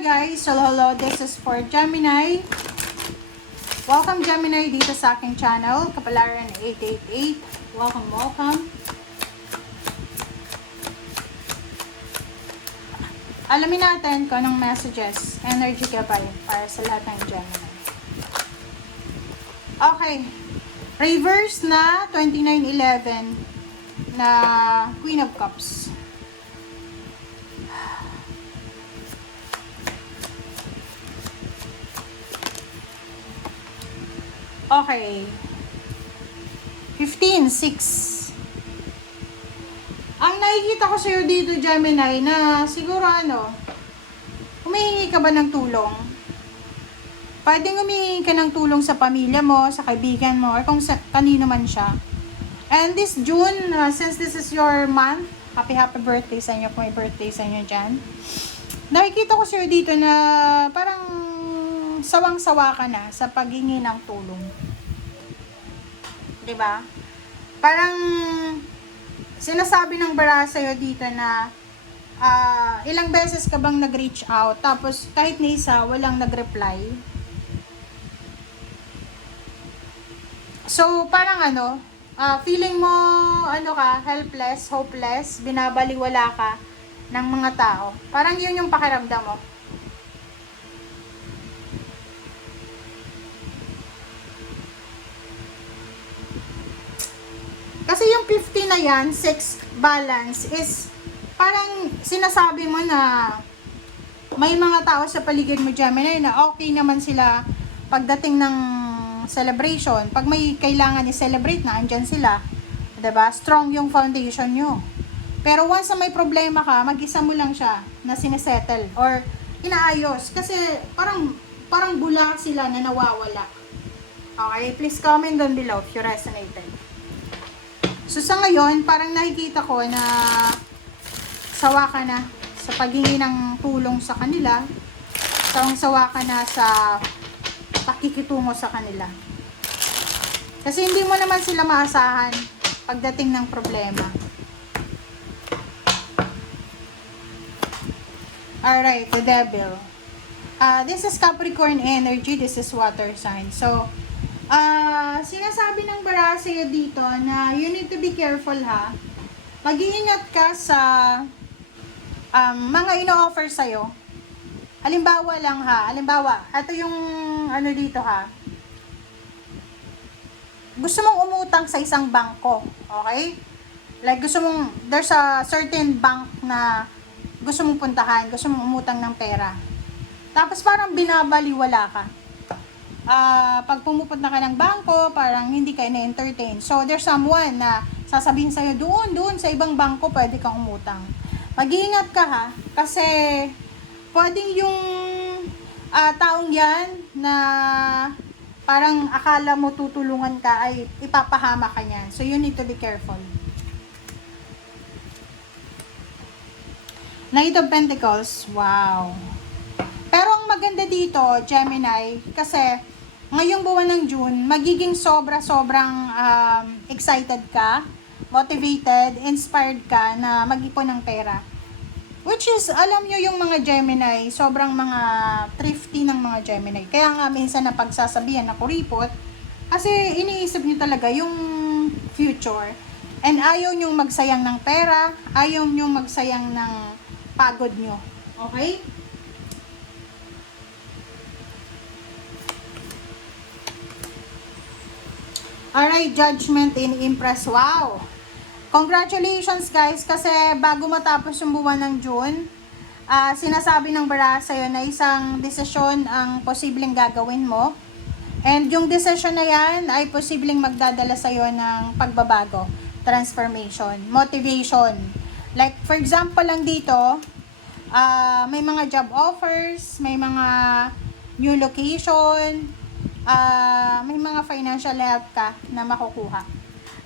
Hi guys! Hello, this is for Gemini. Welcome Gemini dito sa aking channel, Kapalaran 888. Welcome. Alamin natin kung anong messages, energy ka ba para sa lahat ng Gemini. Okay. Reverse na 2911 na Queen of Cups. Okay. 15-6. Ang nakikita ko sa'yo dito, Gemini, na siguro humihingi ka ba ng tulong? Pwedeng humihingi ka ng tulong sa pamilya mo, sa kaibigan mo, or kung kanino man siya. And this June, since this is your month, happy birthday sa inyo kung may birthday sa inyo dyan. Nakikita ko sa'yo dito na parang sawang-sawa ka na sa paghingi ng tulong. 'Di ba? Parang sinasabi ng bara sa'yo dito na ilang beses ka bang nag-reach out tapos kahit na isa walang nag-reply. So parang feeling mo helpless, hopeless, binabaliwala ka ng mga tao. Parang yun yung pakiramdam mo. Kasi yung 50 na yan, 6 balance, is parang sinasabi mo na may mga tao sa paligid mo, Gemini, na okay naman sila pagdating ng celebration. Pag may kailangan i-celebrate na, andyan sila. 'Di ba? Strong yung foundation nyo. Pero once na may problema ka, mag-isa mo lang siya na sinesettle or inaayos. Kasi parang bula sila na nawawala. Okay? Please comment down below if you resonated. So sa ngayon, parang nakikita ko na sawa ka na sa paghingi ng tulong sa kanila. Sawa ka na sa pakikitungo sa kanila. Kasi hindi mo naman sila maasahan pagdating ng problema. Alright, the Devil. This is Capricorn energy. This is water sign. So, sinasabi ng bara sa'yo dito na you need to be careful ha. Mag-iingat ka sa mga ino-offer sa'yo. Halimbawa lang ha. Ito yung dito ha. Gusto mong umutang sa isang bangko. Okay? Like there's a certain bank na gusto mong puntahan. Gusto mong umutang ng pera. Tapos parang binabaliwala ka. Pag pumupunta ka ng bangko, parang hindi ka na-entertain. So, there's someone na sasabihin sa'yo, doon sa ibang bangko, pwede kang umutang. Mag-iingat ka ha, kasi pwedeng yung taong yan na parang akala mo tutulungan ka ay ipapahama ka niyan. So, you need to be careful. Knight of Pentacles, wow. Pero ang maganda dito, Gemini, kasi ngayong buwan ng June, magiging sobrang excited ka, motivated, inspired ka na mag-ipon ng pera. Which is, alam nyo yung mga Gemini, sobrang mga thrifty ng mga Gemini. Kaya nga minsan na pagsasabihan na kuripot, kasi iniisip nyo talaga yung future. And ayaw nyo magsayang ng pera, ayaw nyo magsayang ng pagod nyo. Okay? Alright, Judgment in Empress. Wow! Congratulations guys, kasi bago matapos yung buwan ng June, sinasabi ng bara sa'yo na isang desisyon ang posibleng gagawin mo. And yung desisyon na yan ay posibleng magdadala sa'yo ng pagbabago, transformation, motivation. Like for example lang dito, may mga job offers, may mga new location, may mga financial help ka na makukuha.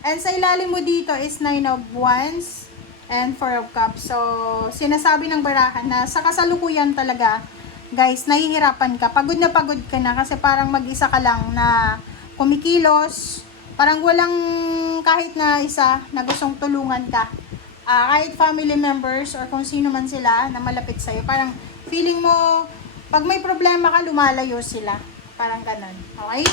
And sa ilalim mo dito is 9 of Wands and 4 of Cups. So, sinasabi ng barahan na sa kasalukuyan talaga, guys, nahihirapan ka. Pagod na pagod ka na kasi parang mag-isa ka lang na kumikilos. Parang walang kahit na isa na gustong tulungan ka. Kahit family members or kung sino man sila na malapit sa'yo. Parang feeling mo Pag may problema ka, lumalayo sila. Parang ganun. Okay?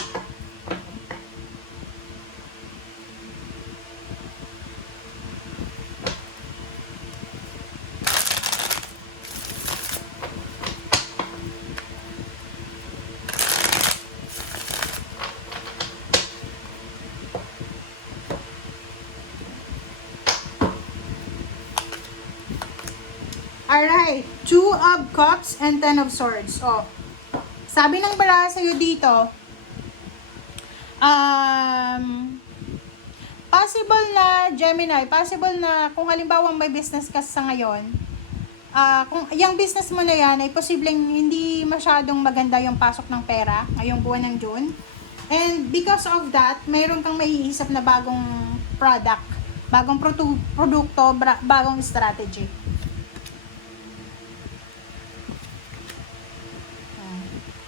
Alright, 2 of cups and 10 of swords. Oh, sabi ng baraha sa'yo dito, possible na Gemini, possible na kung halimbawa may business ka sa ngayon, kung yung business mo na yan ay posibleng hindi masyadong maganda yung pasok ng pera ngayong buwan ng June. And because of that, mayroon kang maiisip na bagong product, bagong produkto, bagong strategy.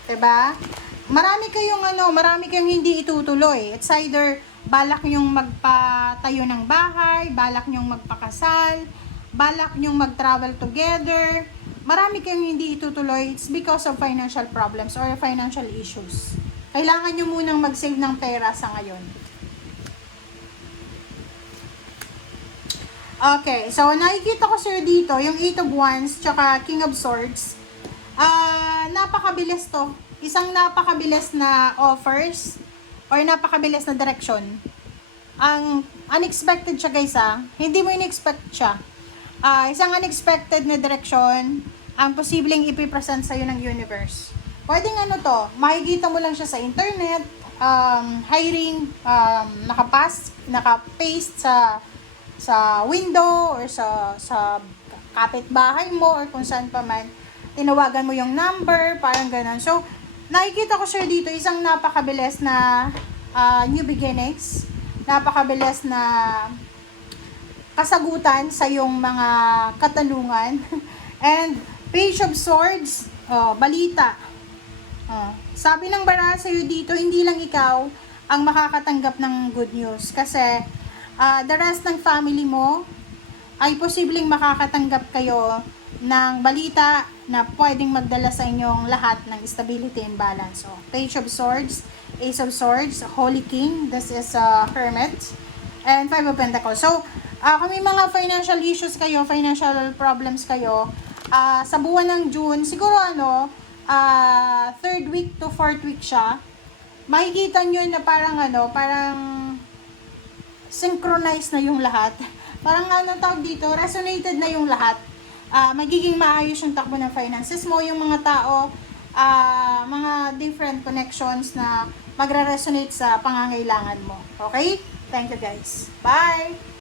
Diba? Marami kayong hindi itutuloy. It's either balak nyong magpatayo ng bahay, balak nyong magpakasal, balak nyong mag-travel together. Marami kayong hindi itutuloy. It's because of financial problems or financial issues. Kailangan nyo munang mag-save ng pera sa ngayon. Okay, so nakikita ko sir dito, yung 8 of Wands, tsaka King of Swords. Napakabilis to. Isang napakabilis na offers or napakabilis na direction. Ang unexpected siya guys hindi mo in-expect siya. Isang unexpected na direction ang posibleng ipipresent sa'yo ng universe. Pwedeng makikita mo lang siya sa internet, hiring, naka-paste sa window or sa kapitbahay mo or kung saan pa man. Tinawagan mo yung number, parang ganun. So, nakikita ko sir dito, isang napakabilis na new beginnings, napakabilis na kasagutan sa iyong mga katanungan. And, Page of Swords, balita. Sabi ng baraha sa'yo dito, hindi lang ikaw ang makakatanggap ng good news. Kasi, the rest ng family mo ay posibleng makakatanggap kayo ng balita na pwedeng magdala sa inyong lahat ng stability and balance. So, Page of Swords, Ace of Swords, Holy King, this is Hermit, and 5 of Pentacles. So, kung may mga financial issues kayo, financial problems kayo, sa buwan ng June, siguro 3rd week to 4th week siya, makikita nyo na parang synchronized na yung lahat. Parang tawag dito, resonated na yung lahat. Magiging maayos yung takbo ng finances mo, yung mga tao, mga different connections na magre-resonate sa pangangailangan mo. Okay? Thank you guys. Bye!